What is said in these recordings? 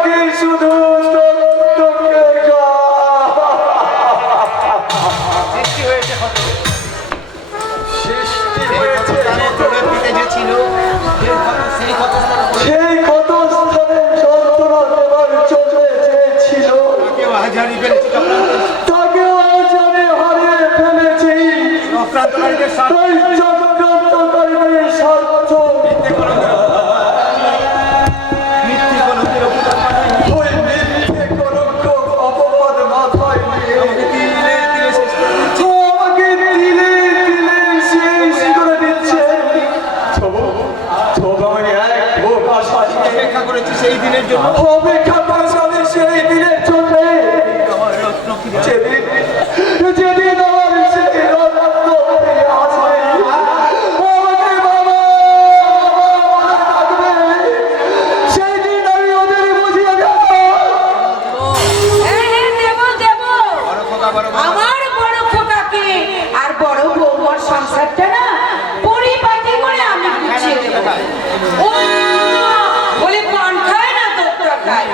নাকি শুধু সৃষ্টি হয়েছে সৃষ্টি হয়েছে ছিল সেই কত সেই কত স্থানে যন্ত্রণা দেবার জন্য চেয়েছিল কেউ আজ হারিয়ে ফেলেছি তাকে আজ আমি হারিয়ে ফেলেছি। চক্রান্তকারীদের সাথে তাই চক্রান্তকারীদের স্বার্থ ওই মিথ্যে কলঙ্ক অপবাদ মাথায় নিয়ে আমাকে তিলে তিলে সেই শিকড়ে দিচ্ছে। তবু আমি এক ভোগ আশা নিয়ে অপেক্ষা করেছি সেই দিনের জন্য অপেক্ষা করেছি আমি সেই দিনের জন্য। আমার রত্ন ফিরে যেদিন আমার সেই রত্ন ফিরে আসবে, আমাকে বাবা ডাকবে, সেই দিন আমি ওদের বুঝিয়ে দেব। বড় খোকা বড় খোকা। আমার বড় খোকাকে আর বড় বৌমার সংসারটা না পরিপাটি করে আমি গুছিয়ে দেব। ও বলে পান খায় না তোরটা খায়,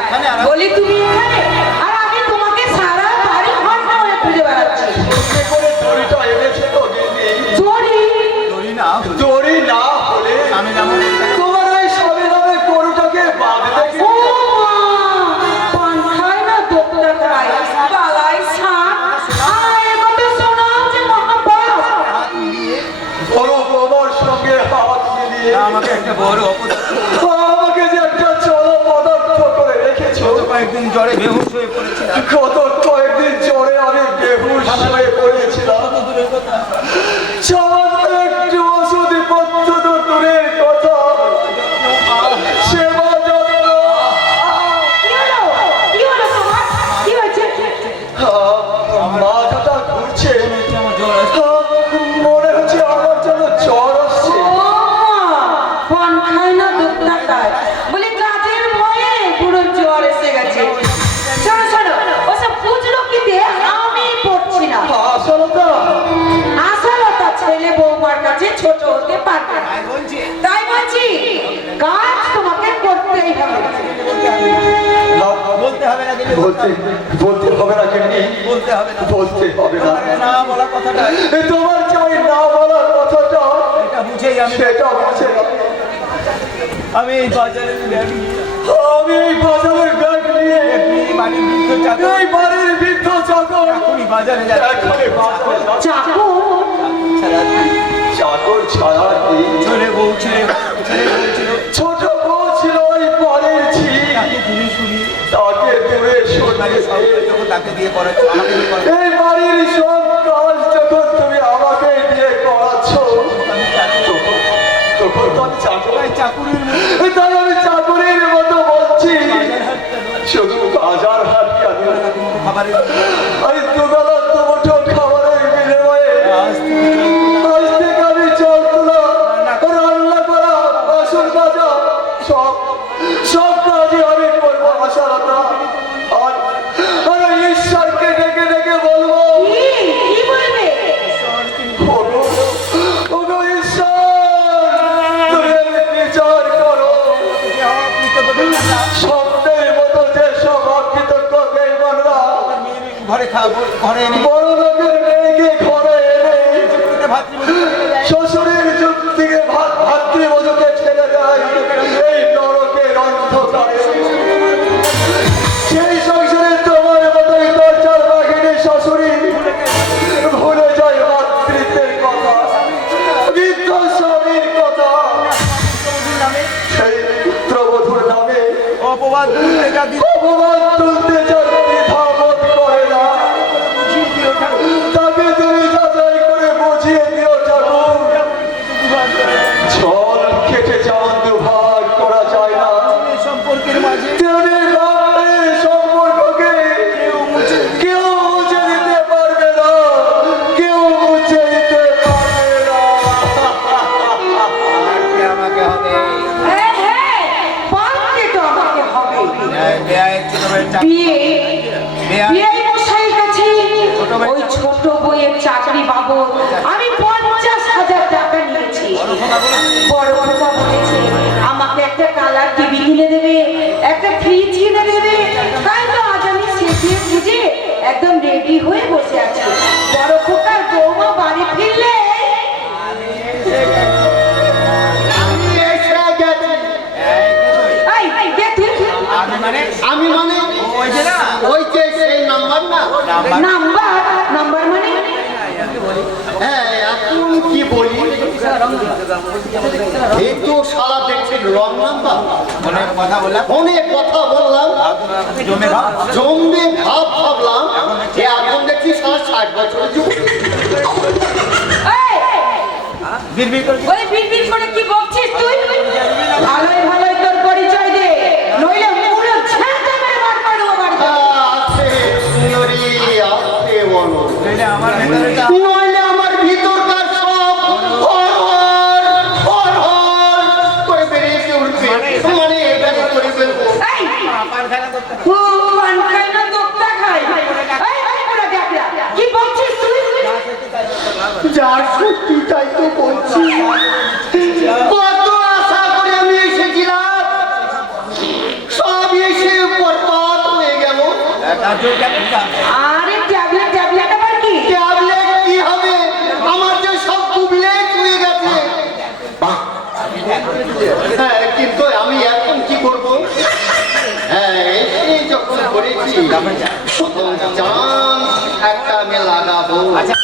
বলি তুমি এখানে আর আমি তোমাকে সারা বাড়ি ঘন্টা হয়ে খুঁজে বেড়াচ্ছি। সে করে দড়িটা এনেছে তো গিন্নি। চোরি দড়ি না দড়ি না হলে আমি নাম তোমার ওই স্বামী নামে গরুটাকে বাঁধতে ও মা, পান খায় না তোরটা খায়, বালাই ছাপ আয় কত শোনাও যে মহাপাপ। হাত মিলিয়ে বড় বাবার সঙ্গে হাত মিলিয়ে আমাকে একটা বড় অপরাধ আমাকে যে একটা চলো পদার্থ করে রেখেছো। কয়েকদিন জ্বরে বেহুশ হয়ে পড়েছিলাম গত কয়েকদিন জ্বরে আমি বেহুশ হয়ে পড়েছিলাম। সামান্য একটু ওষুধ পথ্য তো দূরের কথা, সেবা যত্ন কি হলো তোমার? কি হয়েছে? মাথাটা ঘুরছে। আমার জ্বর আছে। মনে হচ্ছে আমার যেন জ্বর আসছে। ও মা, পান খায় না দুধটা খায়, বলি কাজের ভয়ে পুরো জ্বর এসে গেছে। শোনো শোনো, ওসব বুঝলো কি দিয়ে আমি পড়ছি না। আসলতা আশালতা ছেলে বৌমার কাছে ছোট হতে পারবে না। তাই বলছি তাই বলছি কাজ তোমাকে করতেই হবে। বলতে হবে না দিলে বলতে হবে না কেমনি? বলতে হবে না বলতে হবে না। না বলা কথাটা তোমার যে ওই না বলার কথাটা এটা বুঝেই আমি সেটা আছে। আমি এই বাজারে ব্যাগ নিয়ে আমি এই বাজারের ব্যাগ নিয়ে এই বাড়ির বৃদ্ধ চাকর এই বাড়ির বৃদ্ধ চাকর এখনই বাজারে যাচ্ছি এখনই বাজারে যাচ্ছি। চাকর চাকর ছাড়া কি? ছেলে বউ ছেলে বউ ছিল ছোট বউ ছিল ওই পরের ঝি, তাকে দূরে সরিয়ে তাকে দূরে তাকে সব সরিয়ে যখন তাকে দিয়ে করাচ্ছ আমাকে দিয়ে করাচ্ছ এই বাড়ির সব কাজ যখন তুমি আমাকে দিয়ে করাচ্ছ, তখন তো আমি চাকর। চাকুরির তাই আমি চাকরির মতো বলছি, শুধু বাজার হাট কেন, খাবারের আমি দুবেলা দুমুঠো খাবারের বিনিময়ে আজ থেকে আমি চাল তোলা, রান্না করা, বাসন মাজা, সব কাজই আমি করবো আশালতা। আর ঈশ্বরকে ডেকে ডেকে বলবো, কি বলবে? ওগো, ওগো ঈশ্বর, তুমি এর বিচার করো। স্বপ্নের মতো যে সব অকৃতজ্ঞ বেঈমানরা ঘরে খাবো ঘরে এনে বড় লোকের মেয়েকে ঘরে এনে শ্বশুরের যুগ থেকে ভাতৃবধূকে ছেড়ে দেয় এই নরকের অন্ধকারে। সেই সংসারে তোমার মতোই দরজার বাঘিনী শাশুড়ি ভুলে যায় মাতৃত্বের কথা, বৃদ্ধ স্বামীর কথা। সেই পুত্রবধূর নামে অপবাদ তুলতে যা দিল অপমান তুলতে যার দ্বিধা বোধ করে না, তাকে তুমি যাচাই করে বুঝিয়ে দিও ঠাকুর। জল কেটে যেমন দুভাগ করা যায় না, সম্পর্কের মাঝে তেমনি বাপের সম্পর্ককে কেউ মুছে দিতে পারবে না, কেউ মুছে দিতে পারবে না। আমাকে হবে হ্যাঁ, পারতে তো আমাকে হবে। বেআইয়ের ছোট ভাইয়ের চাকরি বিয়ে বিয়ে মশাইয়ের কাছে ওই ছোট বইয়ের চাকরি বাবদ আমি 50,000 টাকা নিয়েছি। বড় কথা বলেছে আমাকে একটা কালার টিভি কিনে দেবে, একটা ফ্রিজ কিনে দেবে, আমি মানে ওই যে না ওই যে সেই নাম্বার না? নাম্বার নাম্বার মানে হ্যাঁ এখন কি বলি, এই তো শালা দেখছি রং নাম্বার। অনেক কথা বললাম অনেক কথা বললাম, জমে ভাব জমবে ভাব ভাবলাম, এখন দেখছি শালা 60 বছরের যুগ। বিড়বিড় করে ওই বিড়বিড় করে কি বলছিস তুই? ভালোই ভালোই তোর পরিচয় দে, নইলে পুরো ছেঁচা মেরে বার করে দেবো বাড়ি থেকে। আছে সুন্দরী, আছে বলো, এটা আমার ভেতরেটা নইলে আমার ভিতরকার সব হর করে বেরিয়ে উঠবে, মানে এখানে করে ফেলবো। এই, পানখানা করতে ও পান খায় না দোক্তা খায়। এই, পুরো দেখলা, কি বলছিস তুই? যার সত্যি তাই তো বলছি। কত আশা করে আমি এসেছিলাম, সব এসে বরবাদ হয়ে গেল। তার জন্য কেমন আরে ট্যাবলেট ট্যাবলেট আবার কি? ট্যাবলেট কি হবে, আমার যে সব টুবলেট হয়ে গেছে। হ্যাঁ কিন্তু আমি এখন কি করব? হ্যাঁ এসে যখন করেছি তখন চান একটা আমি লাগাবো। আচ্ছা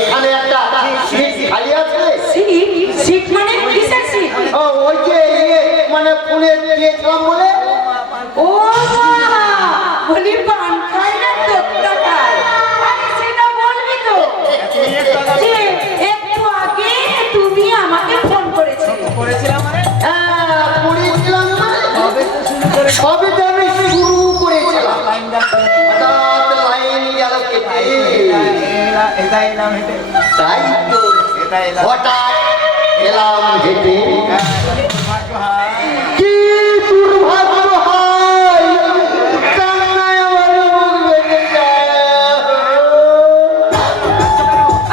এখানে একটা সিট খালি আছে। সিট সিট মানে কিসের সিট? ও, ওই যে মানে ফোনে দিয়েছিলাম বলে। ও মা, বলি পান খায় না দোক্তা খায়। আরে সেটা বলবি তো যে একটু আগে তুমি আমাকে ফোন করেছিলে। করেছিলাম মানে হ্যাঁ করেছিলাম মানে তবে তো শুরু করে সবে তো আমি শুরু করেছিলাম, লাইন দাও হঠাৎ লাইন গেল কেটে। এটা এলাম হেঁটে তাই তো এটা এলাম হঠাৎ এলাম হেঁটে। হাই কি দুর্ভাগ্য হয়, কান্নায় আমার মুখ বেঁকে যায়।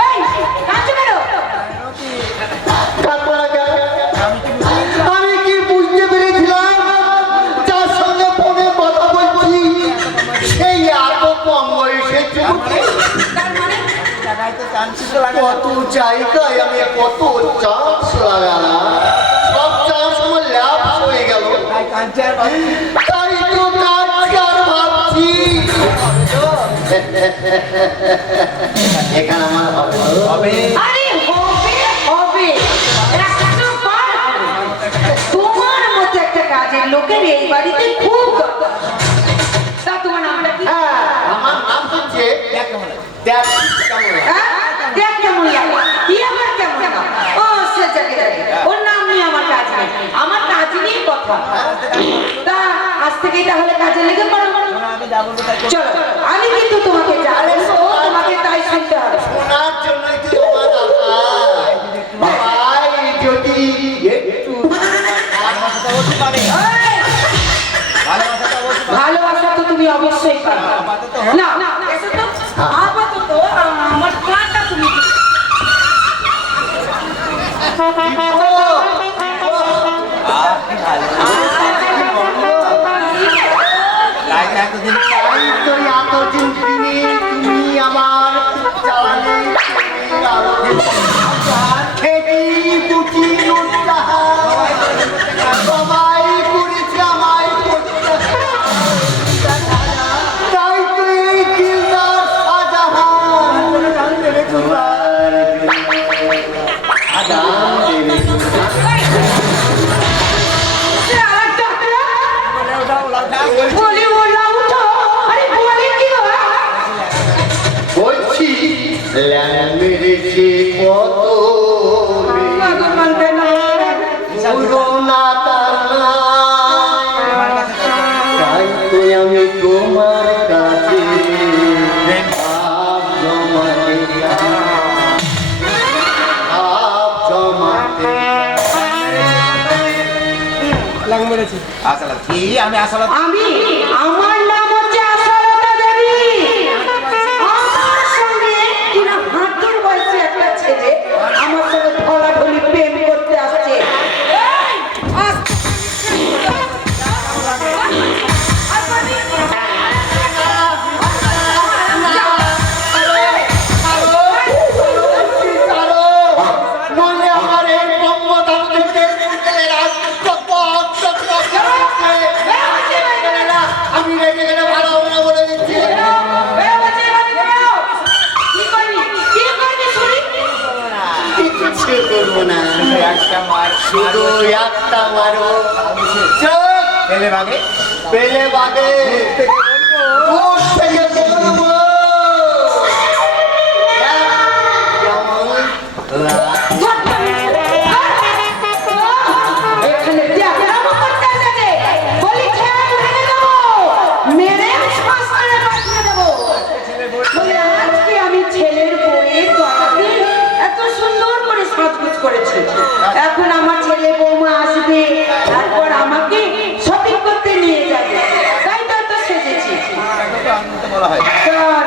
এই, কাঁদছো কেন? কান্না কেন? আমি কি বুঝতে পেরেছিলাম যার সঙ্গে ফোনে কথা বলছি সেই এত কম বয়সে চলছে। তার মানে জায়গায় তো চান্স তো লাগে কত জায়গায় আমি কত চান্স লাগালাম, সব চান্স আমার ল্যাপ হয়ে গেল। তাই কাঞ্চে আর বাকি তাই তো কাঁদছি আর ভাবছি এখানে আমার হবে। হবে আরে হবে হবে, 100 বার হবে। তোমার মতো একটা কাজের লোকের এই বাড়িতে খুব দরকার। তা তোমার নামটা কি? হ্যাঁ আমার নাম হচ্ছে দেখ কেমন লাগে। দেখ কেমন লাগে। হ্যাঁ? দেখ কেমন লাগে। কি আবার কেমন লাগে? ও সে যাকে যাকে। ওর নাম নিয়ে আমার কাজ নেই, আমার কাজ নিয়ে কথা। তা আজ থেকেই তাহলে কাজে লেগে পড়ো। আমি যাবো তো তাই করবো। চলো, আমি কিন্তু তোমাকে যা বলবো তোমাকে তাই শুনতে হবে। শোনার জন্যই তো তোমার আশা। ভাই যদি একটু ভালোবাসাটা অবশ্যই পাবে এই, ভালোবাসাটা অবশ্যই পাবে ভালোবাসা তো তুমি অবশ্যই পাবে। আপাতত না না, এসে তো আপাতত আমার কানটা তুমি কি ভালো তাই তো এতদিন তাই তো এতদিন দিনে তুমি আমার জ্বালানি তেলের আলো। খেটি দুটি উৎসাহার সবাই করেছে আমায় করতে। তাই তো এই দিলদার শাহজাহান গান দেবে তোমার। আরেকটা বলে ওঠাও লাউটা বলি বললাম তো, আরে বলি কি বাবা? বলছি ল্যাং মেরেছে কত ভগবান কেন? পুরোনা তার আমার কাছে তো তাই তো আমি তোমার কাছে ভাব জমাতে চাই, ভাব জমাতে আসলে কি আমি আসলে আমি আমার নাম হচ্ছে আশালতা দেবী। আমার সঙ্গে কিনা হাঁটুর বয়সে একটা ছেলে আমার সঙ্গে ঢলাঢলি প্রেম করতে আসছে। এই, নইলে আমার এই ব্রহ্মদান থেকে শুধু একটা মারো চোখ পেলে বাগে পেলে বাদে দূর থেকে বলবো এখানে ত্যাগরামও করতে এসেছে। বলি ঠ্যাং ভেঙে দেবো, মেরে শ্মশানে পাঠিয়ে দেবো। বলি আজকে আমি ছেলের বউয়ের গলাতে এত সুন্দর করে সাজগোজ করেছি। এখন আমার ছেলে বৌমা আসবে, তারপর আমাকে শপিং করতে নিয়ে যাবে, তাই তো এত সেজেছি। বলা হয় তার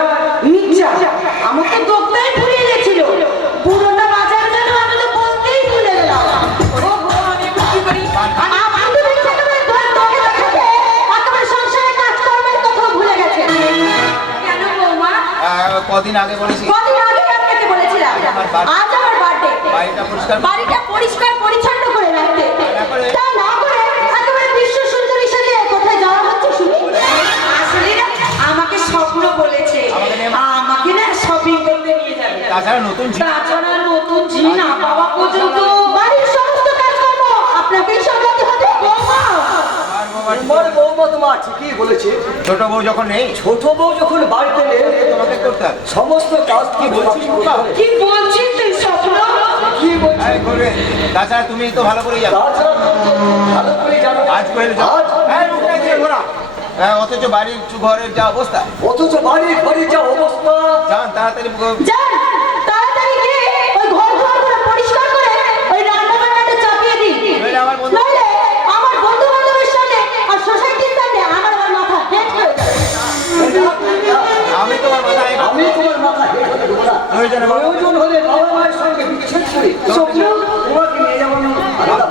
মির্জা আমাকে দোকতায় ভুলিয়ে গেছিল। পুরোটা বাজার গেল, আমি তো বলতেই ভুলে গেলাম। ও গো, আমি কি করি? আমার তো ইচ্ছা করে দোকে থাকে, একেবারে সংসারে কাজকর্মের কথা ভুলে গেছে। কেন বৌমা? কদিন আগে বলেছি কদিন আগে আপনাকে বলেছিলাম আজ আমার বার্থডে, বাড়িটা পরিষ্কার পরিচ্ছন্ন করে রাখতে। তা না করে একেবারে বিশ্ব সুন্দরী সাথে কোথায় যাওয়া হচ্ছে শুনি? আসলে না, আমাকে স্বপ্ন বলেছে আমাকে না শপিং করতে নিয়ে যাবে। তাছাড়া নতুন তাছাড়া নতুন জি না পাওয়া পর্যন্ত বাড়ির সমস্ত কাজকর্ম আপনাকেই সামলাতে হবে বৌমা। তোমার বৌমা তোমার ঠিকই বলেছে। ছোট বউ যখন নেই ছোট বউ যখন বাড়িতে নেই, তোমাকে করতে হবে সমস্ত কাজ কি বলছিস? কি বলছিস তুই স্বপ্ন? কি বলছিস? এই করবে তাছাড়া তুমি তো ভালো করে যাবে তাছাড়া ভালো করে জানো আজ কইলে যাও আজ এই মুখটা দিয়ে ঘোরা অথচ বাড়ির ঘরের যা অবস্থা অথচ বাড়ি ঘরে যা অবস্থা। যান তাড়াতাড়ি যান তাড়াতাড়ি গিয়ে ওই ঘর করে পরিষ্কার করে ওই রান্না বান্নাটা চাপিয়ে দিন। নইলে আমার বন্ধু- নইলে আমার বন্ধু বান্ধবের সামনে আর সোসাইটির সামনে আমার আবার মাথা হেট হয়ে যাবে। আমি তোমার মাথায় আমি তোমার মাথা হেঁট হতে দেবো না। প্রয়োজন হবে। প্রয়োজন হলে বাবা মায়ের সঙ্গে বিচ্ছেদ করে স্বপ্ন তোমাকে নিয়ে যাবো আমি আলাদা।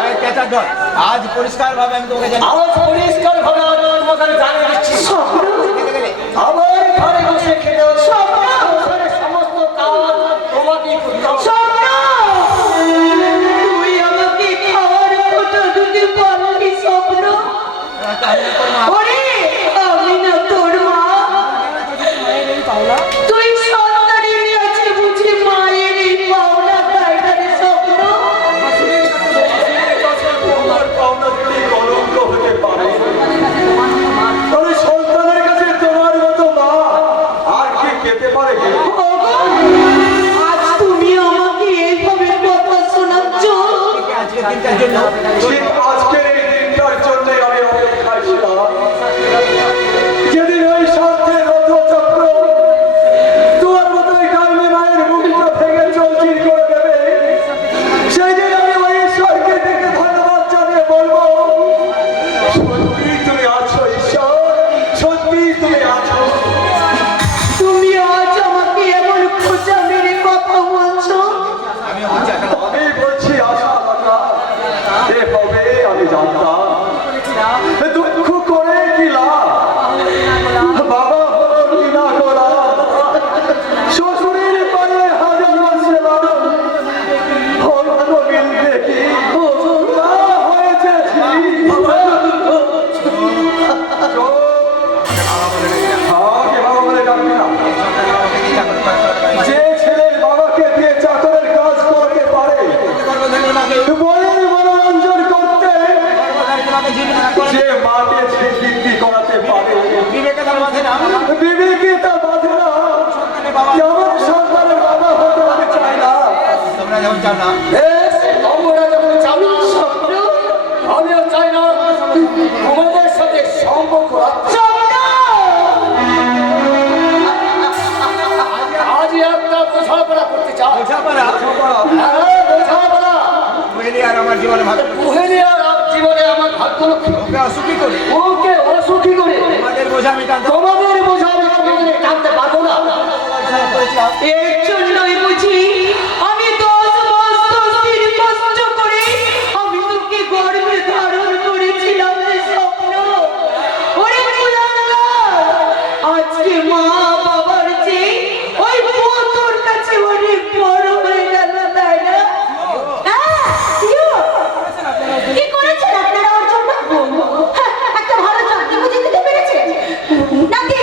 এই চেঁচার ধর। আজ পরিষ্কার ভাবে আমি তোমাকে জানি আজ পরিষ্কার ভাবে তোমাকে আমি জানিয়ে দিচ্ছি। স্বপ্ন খেতে গেলে আমার ঘরে বসে খেতে হবে। সংসারের সমস্ত কাজ তোমাকেই করতে হবে। স্বপ্ন তুই আমাকে খাওয়ার কথা দিতে পারবি স্বপ্ন? ওরে আমি না তোর মা, তুই সন্তানের কাছে বুঝি মায়ের এই পাওনা তাই না রে স্বপ্ন? তোমার পাওনা যদি কলঙ্ক হতে পারে, তবে সন্তানের কাছে তোমার মতো মা আর কি পেতে পারে? আজ তুমি আমাকে এইভাবে কথা শোনাচ্ছ? আজকের দিনটার জন্য ঠিক আজকের এই দিনটার জন্য আমি অপেক্ষায় ছিলাম, যেদিন ওই স্বার্থের রথচক্র তোমার মতো ওই ডাইনি মায়ের মুখটা ভেঙে চৌচির করে দেবে। সেই দিন আমি ওই ঈশ্বরকে ডেকে ধন্যবাদ জানিয়ে বলবো, সত্যি তুমি আছো ঈশ্বর, সত্যি তুমি আছো। তুমি আজ আমাকে এমন খোঁচা মেরে কথা বলছো? আমি হচ্ছে একটা আমি বলছি আশা কথা এভাবে আমি জানতাম। দুঃখ করে কি লাভ? বাবা হলো কিনা করা, শ্বশুরের পায়ে হাজারো সেবা, ভগ্ন বিল দেখি মা হয়েছে আমাকে বাবা বলে ডাকবি না। যে ছেলের বাবাকে দিয়ে চাকরের কাজ করতে পারে, বইয়ের মনোরঞ্জন করতে, যে মাকে বিক্রি করাতে পারে, বিবেকে তার বাঁধে না। যেমন সন্তানের বাবা হতে আমি চাই না। তোমরা যখন চাও না বেশ, আমরা যখন চাই না, আমিও চাই না তোমাদের সাথে সম্পর্ক রাখতে। আজ একটা বোঝাপড়া করতে চাই। বোঝাপড়া হ্যাঁ, বোঝাপড়া। বুঝলি আর আমার জীবনে ভালো কুহেলি আর জীবনে আমার ভাগ্য লক্ষ্মী, ওকে অসুখী করে ওকে অসুখী করে তোমাদের বোঝা আমি টানতে তোমাদের বোঝা আমি কোনোদিন টানতে পারবো না। করেছিলাম এর জন্যই বুঝি আমি 10 বছর স্থির কষ্ট করে আমি তোকে গর্ভে ধারণ করেছিলাম রে স্বপ্ন। ওরে কুলাঙ্গার, আজকে মা বাবার চেয়ে ওই বউ তোর কাছে অনেক বড় হয়ে গেল তাই না? হ্যাঁ, কি করেছেন আপনারা ওর জন্য? হ্যাঁ, একটা ভালো চাকরি খুঁজে দিতে পেরেছেন নাকি?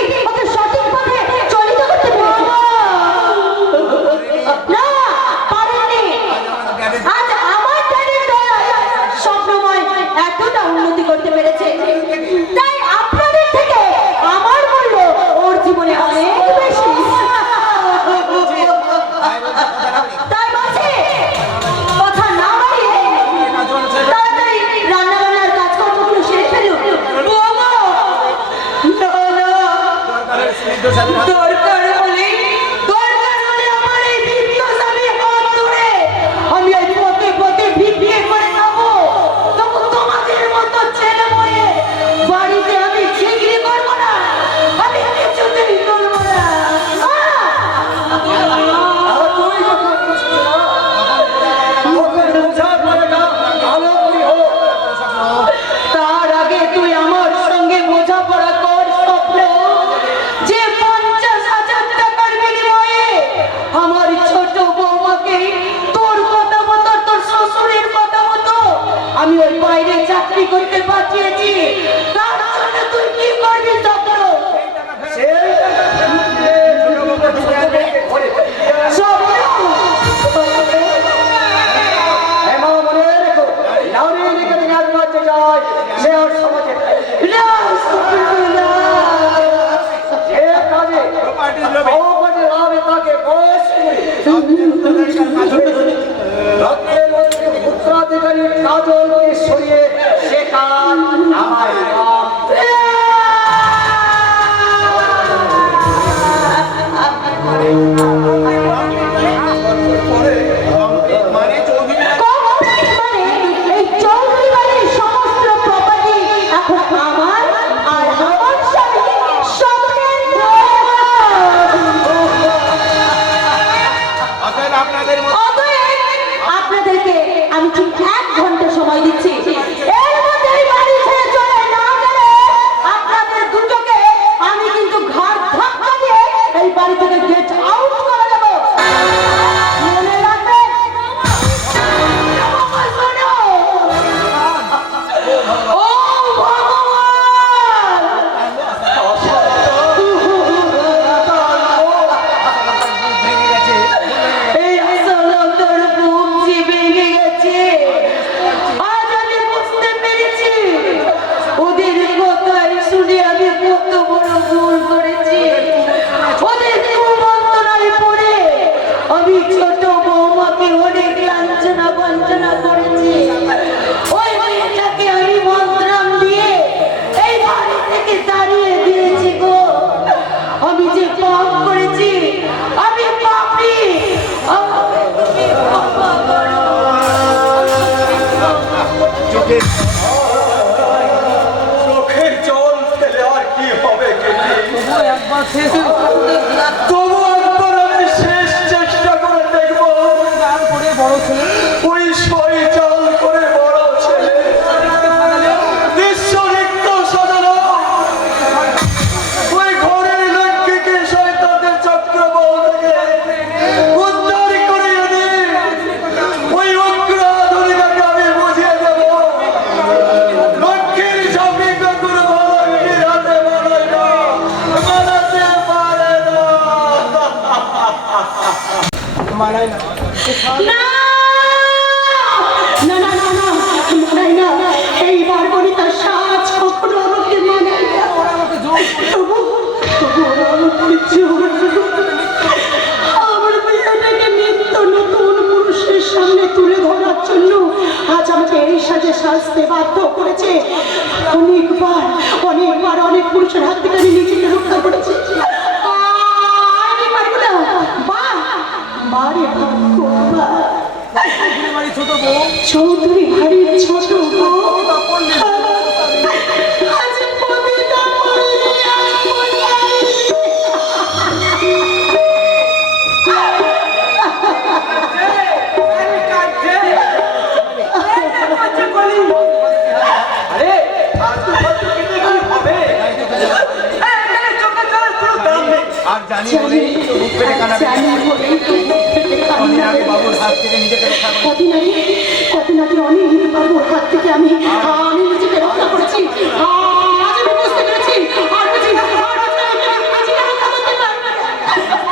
রক্তের মধ্যে উত্তরাধিকারী কাজলকে সরিয়ে সে কাজ আমার বাপ। মানে চৌধুরী মানে এই চৌধুরী বাড়ির সমস্ত প্রপার্টি এখন আমার আর আমার স্বামী স্বপ্নের অতএব আপনাদের মধ্যে অতএব আপনাদেরকে আমি ঠিক 1 ঘন্টা সময় দিচ্ছি। এর মধ্যে এই বাড়ি ছেড়ে চলে না গেলে আপনাদের দুটোকে আমি কিন্তু ঘর ধাক্কা দিয়ে এই বাড়ি থেকে গেট আউট করে দেবো। মনে রাখবেন। শোনো। ও ভগবান! ভেঙে গেছে এই আসলে তোর বুক যে ভেঙে গেছে। আজ আমি বুঝতে পেরেছি ওদের কথাই শুনে আমি কত বড় ভুল করেছি। ওদের কুমন্ত্রণায় পড়ে আমি ছোট বৌমাকে অনেক লাঞ্ছনা বঞ্চনা করেছি। ওই মেয়েটাকে আমি মন্ত্রাম দিয়ে এই বাড়ি থেকে তাড়িয়ে দিয়েছি গো। আমি যে পাপ করেছি, আমি পাপী। আমাকে তুমি ক্ষমা করো। চোখে চোখের জল ফেলে আর কি হবে তবু একবার আমি শেষ চেষ্টা করে দেখবো ওই সই চাল করে বড় ছেলে নিঃস্বরিক্ত সাজানো ওই ঘরের লক্ষ্মীকে শয়তানের চক্রবল থেকে উদ্ধার করে এনে ওই উগ্র আধুনিকাকে আমি বুঝিয়ে দেব লক্ষ্মীর স্বামী কখনো লক্ষ্মীর হাতে মানায় না, মানাতে পারে না। মানায় না না না না না না মানাই না। এইবার বলি তার সাজ কখনো আমাকে মানাই না। তবু ওরা আমাকে জোর করে আমার বিয়েটাকে নিত্য নতুন পুরুষের সামনে তুলে ধরার জন্য আজ আমাকে এই সাজে সাজতে বাধ্য করেছে। অনেকবার অনেক পুরুষের হাত থেকে আমি নিজেকে রক্ষা করেছি। আমি পারবো না। মারে ভাগ্য মা। বাড়ি ছোট বউ চৌধুরী বাড়ির ছোট বউ আজ পতিতা পল্লী আজ আরে ফালতু ফালতু কেটে কি হবে? এখানে চোখে জল কোনো দাম নেই। আর জানি বলেই তো বুক পেটে কান্না পেয়ে জানি বলেই তো বুক ফেটে অনেক কান্না আগে পেয়ে বাবুর হাত থেকে নিজেকে রক্ষা করে কদিন আগে অনেক বাবুর হাত থেকে আমি নিজেকে রক্ষা করেছি। আজ আমি বুঝতে পেরেছি আর বুঝি না, আর বুঝি না, আমি নিজেকে রক্ষা করতে পারবো না।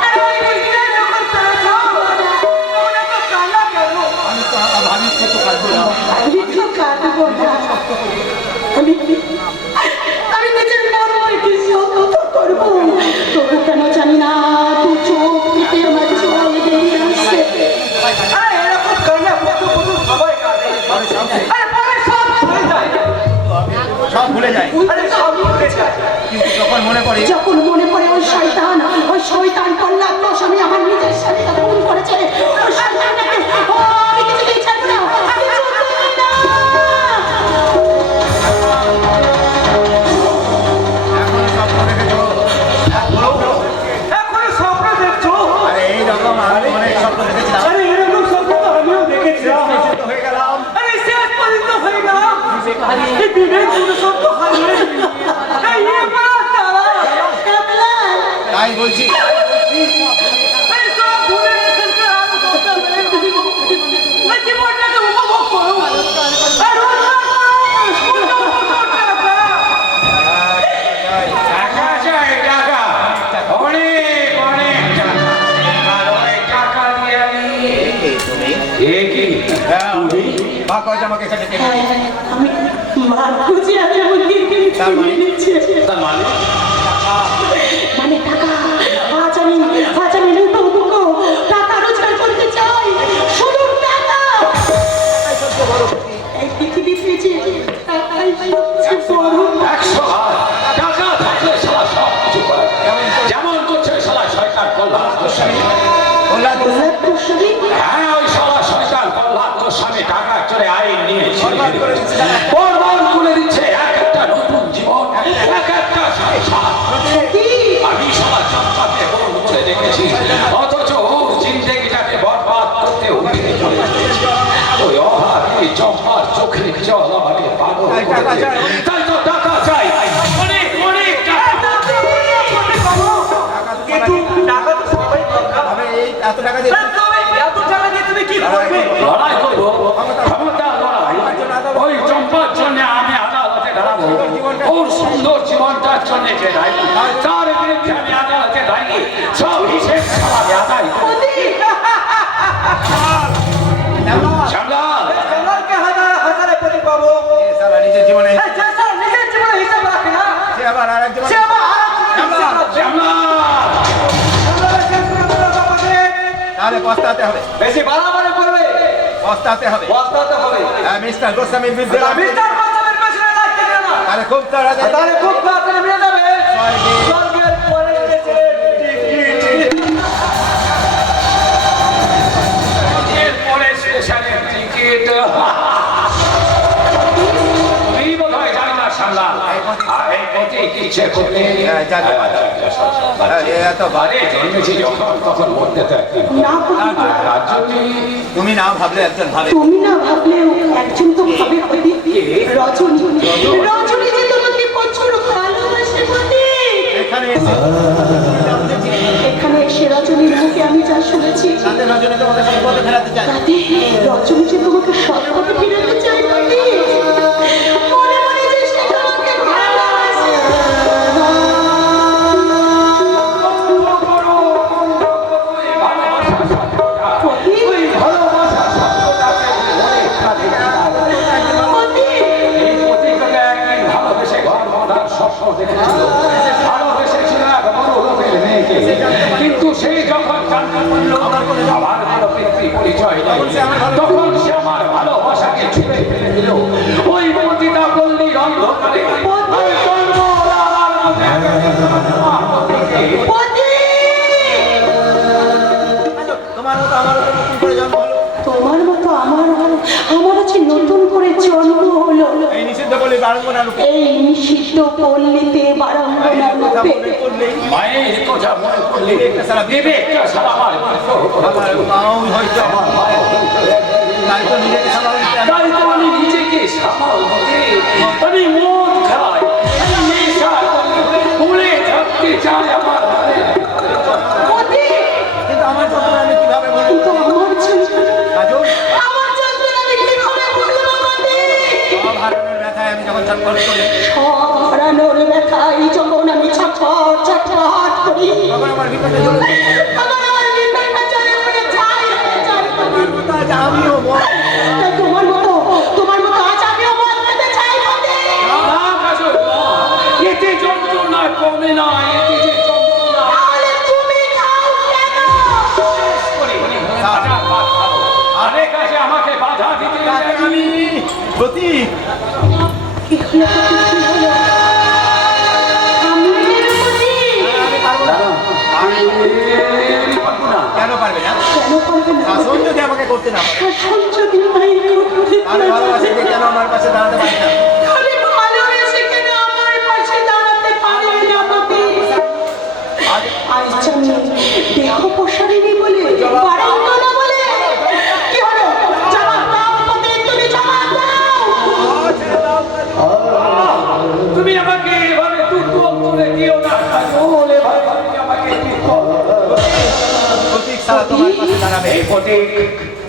আর ওই বুঝতে যখন পেরেছো, তখন এত কান্না কেন? আমি তো ভাবি কত কাঁদবো না আমি তো কাঁদবো না। আমি নিজের মন থেকে সততা করবো। তবু কেন জানি না দু চোখ থেকে আমার জল বেরিয়ে আসছে। আরে এরকম কান্না পুতু পুতু সবাই কাঁদে। আরে পরে সব ভুলে যায়। সব ভুলে যায় আরে সব ভুলে যায়। কিন্তু যখন মনে পড়ে যখন মনে পড়ে ওই শয়তান কল্যাণ স্বামী আমার নিজের সাথে খুন করেছে, ওই শয়তানটাকে আমি কিছুতেই ছাড়বো না, কিছুতেই না। এখনো স্বপ্ন দেখেছো এখনো স্বপ্ন দেখছো? আরে এইরকম আমি অনেক স্বপ্ন দেখেছিলাম আরে এরকম স্বপ্ন তো আমিও দেখেছিলাম। শেষ হয়ে গেলাম আরে শেষ পর্যন্ত হয়ে গেলাম। এই বিবেক পুরুষত্ব হারিয়ে এই এবার তারা তাই বলছি এই সব ভুলে গেছে আমি কথা বলে দিব। এই জীবনটাকে উপভোগ করো। আর টাকা চাই, টাকা। অনেক অনেক টাকা। আর ওই টাকা দিয়ে আমি এ কি? মা কয়েছে আমাকে এখানে টেনে নিয়ে। আমি মার খুঁজে আমি আমাকে তার মানে? নিচ্ছে। তার মানে মানে টাকা। আজ আমি লুটো টাকা রোজগার এই পৃথিবীতে যে টাকাই সবচেয়ে বড়। 100 বার টাকা থাকলে শালা সব কিছু করা যায়। যেমন করছে শালা শয়তান কল্যাণ গোস্বামী। কল্যাণ গোস্বামী? হ্যাঁ, ওই শালা শয়তান কল্যাণ গোস্বামী টাকা চড়ে আইন নিয়ে বরবাদ করে দিচ্ছে এক একটা নতুন জীবন, এক একটা সংসার। আমি শালা চম্পাকে বন্ধ করে রেখেছি, অথচ ওর জিন্দেগিটাকে বরবাদ করতে উঠে চলেছে। ওই অভাবী চম্পার চোখে জল আমাকে পাগল করে দিয়েছে। তাই তো টাকা চাই, অনেক অনেক টাকা। কিন্তু টাকা তো সবাই দরকার। আমি এই এত টাকা দিয়ে এত টাকা দিয়ে তুমি কি করবে? লড়াই করবো, ক্ষমতার লড়াই। ওই চম্পার জন্য আমি আদালতে দাঁড়াবো। ওর সুন্দর জীবনটার জন্য যে দায়ী, তার বিরুদ্ধে আমি আদালতে দাঁড়িয়ে সব হিসেব সমাধে আদায় করবো। শ্যামলাল, জনকে হাজারে প্রতি পাবো। নিজের জীবনে হ্যাঁ, যে স্যার নিজের জীবনে হিসাব রাখে না, সে আবার আর এক জীবনে সে আবার আরেকজনের হিসাব রাখে। শ্যামলাল, জনগণের শেষ করে দিল বাবাকে। তাহলে পস্তাতে হবে, বেশি বাড়াবাড়ি করবে, পস্তাতে হবে। বস্তাতে হবে। মিস্টার গোস্বামীর বিরুদ্ধে মিস্টার গোস্বামীর পেছনে লাগতে দিও না। তাহলে খুব তাড়াতাড়ি তাহলে খুব তাড়াতাড়ি মিলে যাবে। স্বর্গের পরে এসে টিকিট। এরপরে স্টেশনের টিকিট। তুমি বোধহয় জানি না শ্যামলাল, আর এই পথে ইচ্ছে করলে এত বাড়ি জন্মেছি যখন তখন মরতে তো একদিন। না বাবা, আর রাজ্যটি তুমি না ভাবলে একজন ভাবে। তুমি না ভাবলেও একজন তো ভাবে হতে। রজনী, রজনী যে তোমাকে প্রচুর ভালোবাসে বটে। এখানে এসে এখানে এসে রজনীর মুখে আমি যা শুনেছি, তাতে রজনী তোমাকে সম্পদে ফেরাতে চায়। তাতে রজনী যে তোমাকে সৎপথে ফিরাতে চাই বটে। মনে মনে যে সে তোমাকে ভালোবাসে। পতি, এই পতিতাকে একদিন ভালোবেসে ঘর বাঁধার স্বপ্ন দেখেছিল। ভালোবেসেছিল এক বড় লোকের মেয়েকে। কিন্তু সেই যখন জানতে পারলো আমার কোনো পিতৃ পরিচয় নেই, তখন সে আমার ভালোবাসাকে ছুঁড়ে ফেলে দিল। ওই পতিতা পল্লীর অন্ধকারে ওই জন্মরার মধ্যে আমার পতিকে পতি! তোমার মতো আমারও তো নতুন করে জন্ম হলো। তোমার মতো আমার আছে নতুন করে জন্ম হলো। এই নিষিদ্ধ বলে বারঙ্গনা রূপে এই নিষিদ্ধ পল্লীতে বারাঙ্গনা রূপে মায়ের কথা মনে করলে বিবেকটা সারা আমার বন্ধ হলো। আমার মাও হয়তো আমার মাও তাই তো নিজেকে সামাল দিতে আমি- তাই তো আমি নিজেকে সামাল দিতে আমি মদ খাই, আমি নেশা করি, উড়ে থাকতে চাই আমার মনে। পতি! কিন্তু আমার যন্ত্রণা আমি কিভাবে বলবো? কিন্তু আমার যন্ত্রণা, কাজল আমার যন্ত্রণা আমি কিভাবে বলবো পতি? সব হারানোর ব্যথায় আমি যখন ছটফট করি, সব হারানোর ব্যথায় যখন আমি ছটফট ছটফট করি, তখন আমার ভিতরে জ্বলে ওঠে। তখন আমার হৃদয়টা জ্বলে পড়ে ছাই হয়ে যায় পতি। আমার মতো আজ আমিও মর। তাই তোমার মতো আজ আমিও মদ খেতে চাই পতি। না কাজল, না, এতে যন্ত্রণা কমে না, এতে যে যন্ত্রণা তাহলে তুমি খাও কেন? করি, হাজার বার খাবো। আরেক কাছে আমাকে বাধা দিতে তাকে আমি প্রতি কি হলো পতি, কি হলো? আমি পতি। আমি পারবো না। আমি পারবো না। কেন পারবে না? কেন পারবে না? শাসন যদি আমাকে করতে না পারে, শাসন যদি নাই করতে তাহলে ভালোবাসে পারে, কেন আমার পাশে দাঁড়াতে পারে না? তাহলে ভালোবেসে কেন আমার পাশে দাঁড়াতে পারবে না পতি? আজ জানি দেহ প্রসারিণী বলে, বারাঙ্গনা বলে। কি হলো? জবাব দাও পতি, তুমি জবাব দাও। তুমি আমাকে এভাবে দুর্বল করে দিও না কাজল, এভাবে তুমি আমাকে দুর্বল করো না। প্রতীক ছাড়া তোমার পাশে দাঁড়াবে।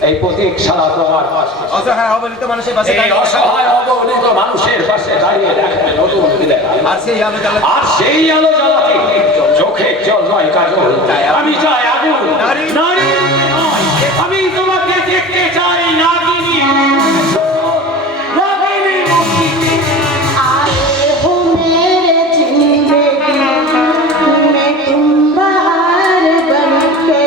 এই প্রতীক সারা তোমার পাশে, অসহায় অবলিত মানুষের পাশে এই দাঁড়াবে। অসহায় অবহেলিত মানুষের পাশে দাঁড়িয়ে দেখবে নতুন বিদায়। আর সেই আলো জ্বালা আর সেই আলো জ্বালাতে চোখের জল নয় কাজল, আমি চাই আগুন। নারী। নারী নয়, আমি তোমাকে দেখতে চাই নাগিনী, নাগিনী মূর্তিতে। आए हो मेरे जिंदगी में तुम बाहर बनके,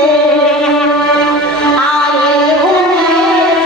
आए हो मेरे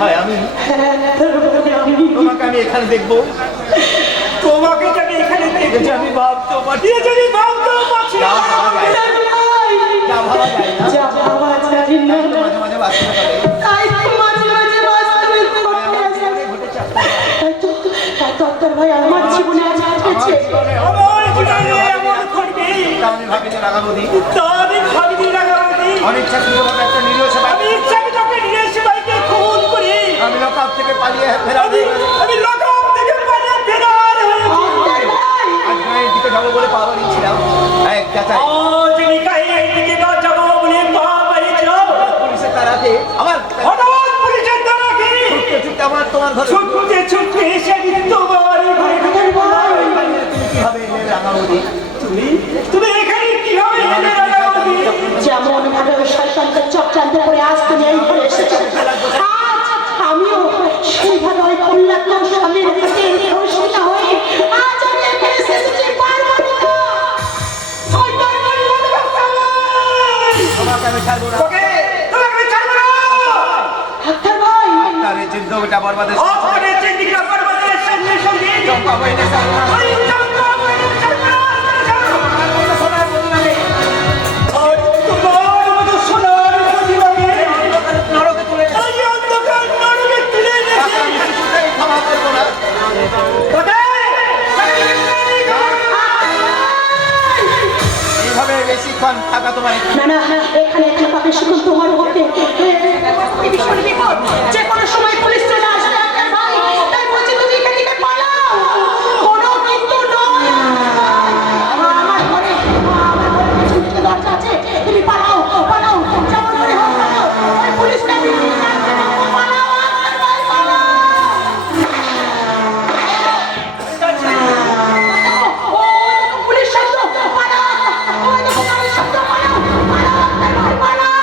ভাই আমি তোমাকে আমি এখানে দেখবো। তোমাকে যদি এখানে দেখেছি আমি ভাবতেও পাঠিয়েছি, আমি ভাবতেও পারছি না। যা ভাবা যায় না, যা বাবা জানি না, মাঝে মাঝে বাঁচতে পারে। তাই তো মাঝে মাঝে বাস্তবে তাই তো আক্তার ভাই আমার জীবনে আজ ঘটেছে। আমার জীবনে এমন ঘটবে তা আমি ভাবিনি রাগাবদি, তা আমি ভাবিনি রাগাবতী। অনিচ্ছাকৃতভাবে একটা নিরীহ সেবা আমি ইচ্ছাকৃতভাবে নিজের সেবাইকে খুন করি। আমি লকআপ থেকে পালিয়ে ফেরা আমি লকআপ থেকে পালিয়ে ফেরার হয়েছি। আক্তার ভাই আজ মায়ের দিকে যাবো বলে পা বাড়িয়েছিলাম। এক চাচাই আজ আমি কাহিনীর দিকে যাবো বলে পা বাড়িয়েছিলাম। পুলিশের তারাতে আমার হঠাৎ পুলিশের দ্বারাকে ছুটতে আমার তোমার ঘরে ছুটতে ছুটতে এসে আমি তোমার ঘরে ঢুকে পালিয়ে তুমি কিভাবে এলে রাগাবদি? তুমি এখানে কিভাবে এলে রাগাবতী? যেমন ভাবে শয়তানকে চক্রান্ত করে আজ তুমি এই ঘরে এসেছো, আজ আমিও সেইভাবে ওই কল্যাণ স্বামীর হাতে রসিত হয়ে আজ আমি এখানে এসেছি পার্বতী। শয়তান তোমাকে আমি ছাড়বো না। ওকে, তোমাকে আমি ছাড়বো না। আক্তার ভাই তার এই জিন্দগিটা বরবাদের আপনাদের চিন্তিকা পর্বতের সঙ্গে সঙ্গে চম্পা বইনে ছাড়বো না। ওই চম্পা বইনে ছাড়বো না, ছাড়বো না। সোনার প্রতিমাকে তোমার মতো সোনার প্রতিমাকে নরকে তুলে এনেছে। ওই অন্ধকার নরকে তুলে এনেছে। আমি কিছুতেই ক্ষমা করবো না। ওকে, এইভাবে বেশিক্ষণ থাকা তোমার না না এখানে থাকা বেশিক্ষণ তোমার হতে ভীষণ বিপদ, যে কোনো সময় পুলিশ চলে আসবে আক্তার ভাই, তাই বলছি তুমি এখান থেকে পালাও। কোনো কিন্তু নয়, আমার ঘরে পিছন দিকে দরজা আছে, তুমি পালাও পালাও, যেমন করে হোক পালাও, ওই পুলিশটা বেরিয়ে আসবে, পালাও আক্তার ভাই পালাও। ও দেখো পুলিশ শব্দ, পালাও, ও দেখো পুলিশ শব্দ, পালাও পালাও আক্তার ভাই পালাও।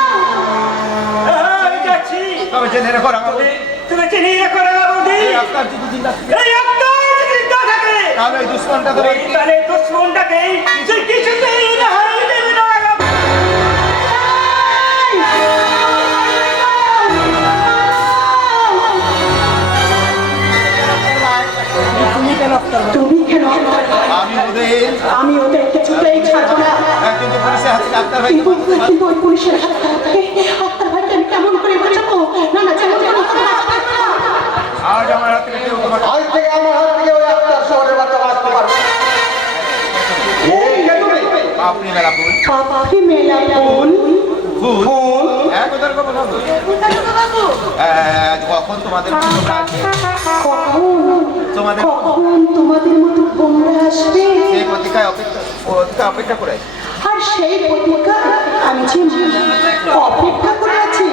আমি যাচ্ছি। তবে জেনে রেখো রাগাবদি, তুমি চিনি রেখো রাগাবতী। এই আফতার যদি জিন্দা থাকে, এই একটা চিন্তা থাকে তাহলে ওই দুশ্মনটা তো ওই তাহলে দুশ্মনটাকে যে কিছুতেই রেহাই দেবে না রাগাবতী। তুমি কেন? আমি ওদের আমি ওদের কিছুতেই ছাড়বো না, কিন্তু পুলিশের হাতে ডাক্তার ভাই কিন্তু কিন্তু ওই পুলিশের হাত থেকে আক্তার ভাইকে আমি কেমন করে বাঁচাবো? না না যেমন করে হোক বাঁচাবো না। আজ আমার হাত থেকে কেউ তোমাকে আজ থেকে আমার হাত থেকে ওই আত্মার শহরে বাচ্চা বাঁচতে পারবে। কে তুমি? আপনি মেলা ফুল পাপি মেলা ফুল ফুল এক ওদের কথা বলো। কখন তোমাদের তোমরা আসবে? তোমাদের কখন তোমাদের মতো তোমরা আসবে, সেই প্রতীক্ষায় অপেক্ষা করে আছি। আর সেই প্রতীক্ষা আমি যে অপেক্ষা করে আছি।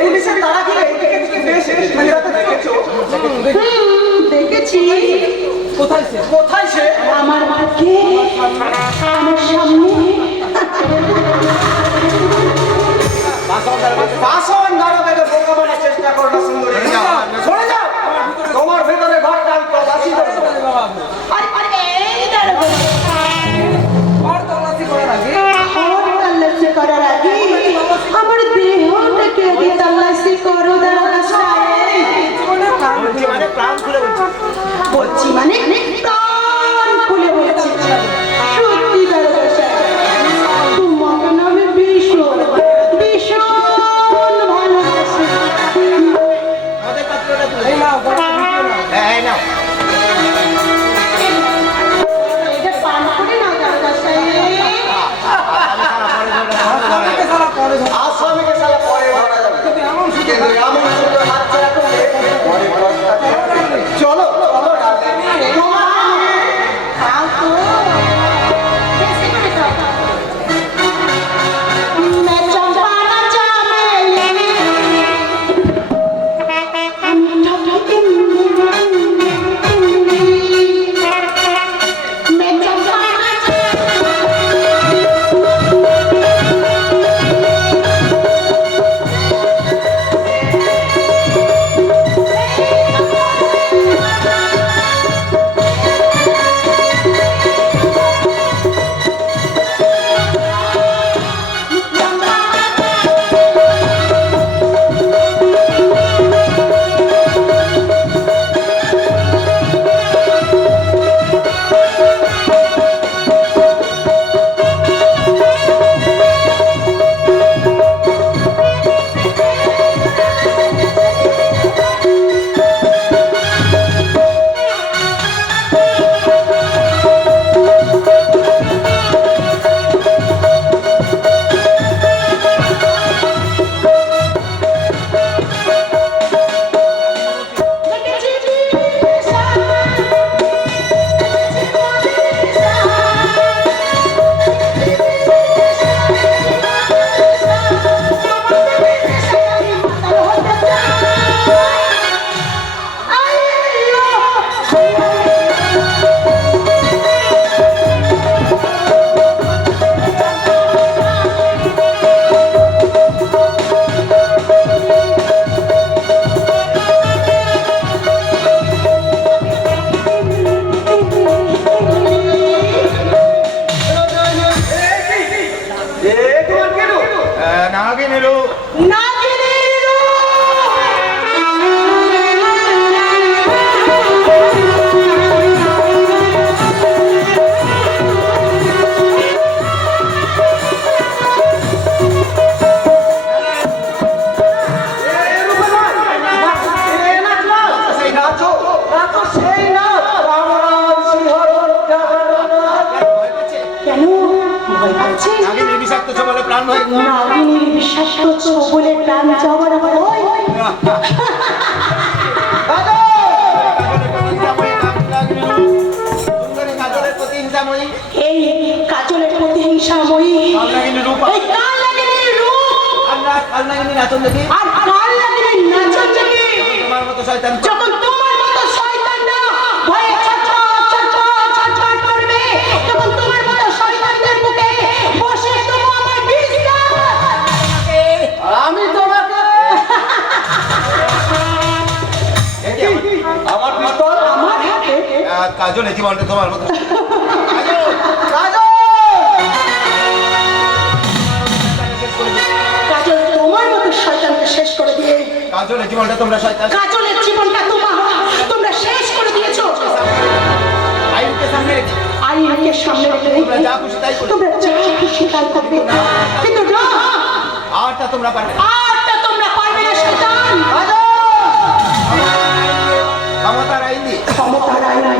পুলিশের তারা কি এইদিকে দিকে এসে দেখেছো? দেখেছি কোথায় সে? কোথায় সে? আমার মাকে আমার সামনে বাসন ধরো বেগে বোকা বানার চেষ্টা করো না সুন্দরী। সরে যাও। তোমার ভেতরে ঘরটা আমি তল্লাশি করবো। আরে আরে এই দাঁড়াও, আর তল্লাশি করার আগে ঘর তল্লাশি করার আগে আমার দেহটাকে আগে তল্লাশি করো দাঁড়া সাহেব। মানে প্রাণ খুলে বলছি, বলছি মানে প্রাণ খুলে বলছি, সত্যি দাঁড়া সাহেব, তোমাকে না আমি ভীষণ ভীষণ ভালোবাসি। আমাদের পাত্রটা তুলে এই নাও বড় ভিডিও নাও। এই নাও। এটা পান করে নাও দাঁড়া সাহেব। আমাকে সারা পরে ধর। আসামিকে শালা পরে ধরা যাবে। কিন্তু এমন সুযোগ কিন্তু এমন সুন্দর হাতছাড়া করলে পরে ধরা যাবে। চলো চলো ডার্লিং। খাও তো, বেশি করে খাও। मैं चंपा ना चामेली, আমি ঠকি मैं चंपा ना चामेली। সত্য বলে প্রাণ যাওয়ার ভয়। এই কাজলের প্রতিহিংসাময়ী এই কাল লাগিনীর রূপ আর কাল লাগিনীর নাচন দেখি যখন তোমার মতো শয়তানরা ভয়ে ছটফট করবে, তখন তোমার মতো শয়তানদের বুকে বসে দেবো আমার বিষ্ঠা। আমি তোমাকে আমার পিস্তল আমার হাতে কাজল এই জীবনটা তোমার মতো কাজল তোমার মতো শয়তানকে শেষ করে দিয়ে কাজল এই জীবনটা তোমরা শয়তান কাজলের জীবনটা তোমরা শেষ করে দিয়েছো। আইনকে সামনে রেখে আইনকে সামনে রেখে তোমরা যা খুশি তাই করো। তোমরা যা খুশি তাই করবে, কিন্তু না, আরটা তোমরা পারবে না। আরটা তোমরা পারবে না শয়তান। ক্ষমতার আইন দিয়ে ক্ষমতার আইনে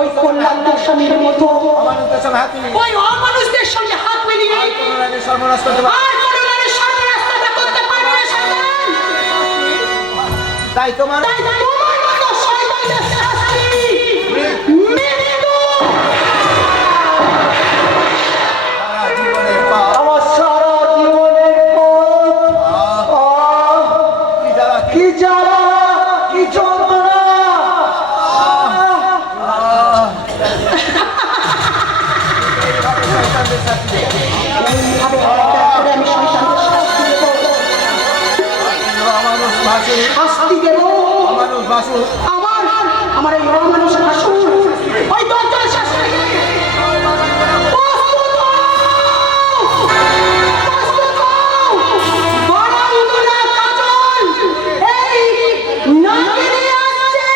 ওই কল্যাণ দর্শনের মতো আমাদের সব হাত মিলিয়ে ওই অমানুষদের সঙ্গে হাত মিলিয়ে কোনো রাজ্যের সর্বনাশ করতে পারবে আর কোনো নারীর সর্বনাশটা করতে পারবে না শয়তান। তাই তোমার তাই তোমার মতো শয়তানের শাস্তি মৃত্যু। সারা জীবনের পাপ আমার সারা জীবনের পথ কি জ্বালা কি জ্বালা কি যন্ত্রণা। শয়তানদের শাস্তি দেবে। এইভাবে একটা করে আমি শয়তানদের শাস্তি দেব, অমানুষ ভাসুর শাস্তি দেব। অমানুষ ভাসুর আমার এই অমানুষ ভাসুর ওই দরজার শাস্তি প্রস্তুত হও! প্রস্তুত হও! বরঙ্গনা কাজল এই নাগিনী আসছে।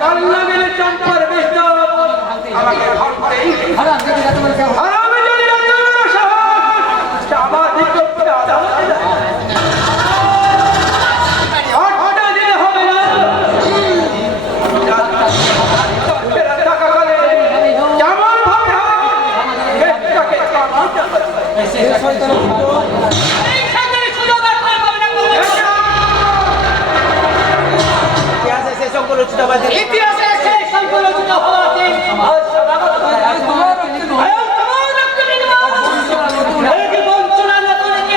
কান্নাগিরি চম্পার পিস্তল আমাকে ঘর করেই আর আমি যদি রাজ্যের সাহস আমার দিকে আদালতে যাই। আটটা দিলে হবে না। টাকা কালে কেমন ভাবে হয় পেটটাকে কামাতে হবে। ইতিহাসে শেষ অঙ্ক রচিত হয়েছে। ইতিহাসে সেই সংকলজিত হওয়া দিন আজ সমাগত হয়েছে। কি বঞ্চনা না করে কি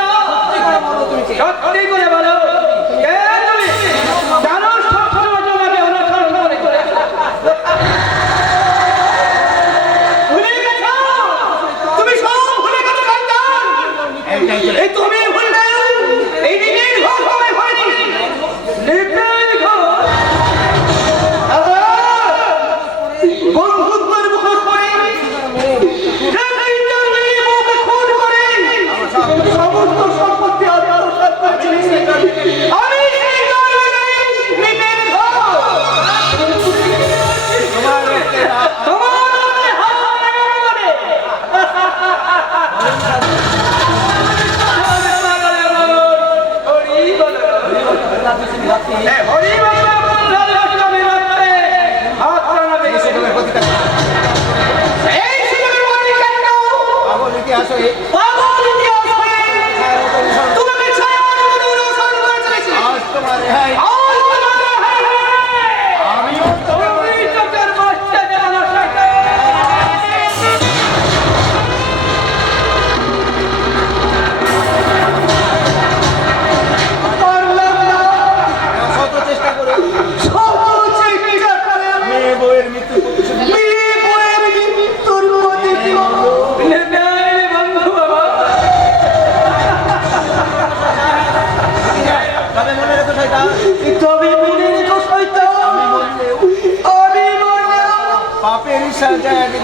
সত্যি করে বলো কে তুমি? জানো সবসময় তোমাকে অনুসরণ করে চলে আসা। ভুলে গেছো? তুমি সব ভুলে গেছো শয়তান। এইটাই চলে এই তুমি ভুলে এই নিজের ঘর হবে হয়নি নিজের ঘর বন্ধুত্বের মুখোশ পরে সেই জন্যই মুখে খুন করে সমস্ত সম্পত্তি আত্মসাৎ করেছি। আমি সেই কারণে নিজের ঘর তোমার রক্তে তোমার হাতে হাত লাগানো মানে হরি বল হরি বল হাত টানাবে তোমার প্রতিকার এই শিবের মনে কেন পাগল ইতিহাস হয়ে পাগল ইতিহাস হয়ে ছায়ার মতো অনুসরণ করে। তুমি ছায়ার মতো অনুসরণ করে চলেছি। আজ তোমার রেহাই আজ তোমার হায় আমিও তুমি চোখের বাচ্চা দেওয়ানো শয়তান। পারলাম না। শত চেষ্টা করে সব চেষ্টা করে মেয়ে বউয়ের মৃত্যু মেয়ে বউয়ের মৃত্যুর প্রতিক্রিয়া নেবেন বন্ধু আমার। তবে মনে রেখো শয়তান তবে মনে রেখো শয়তান, আমি মরলেও পাপের সাজা একদিন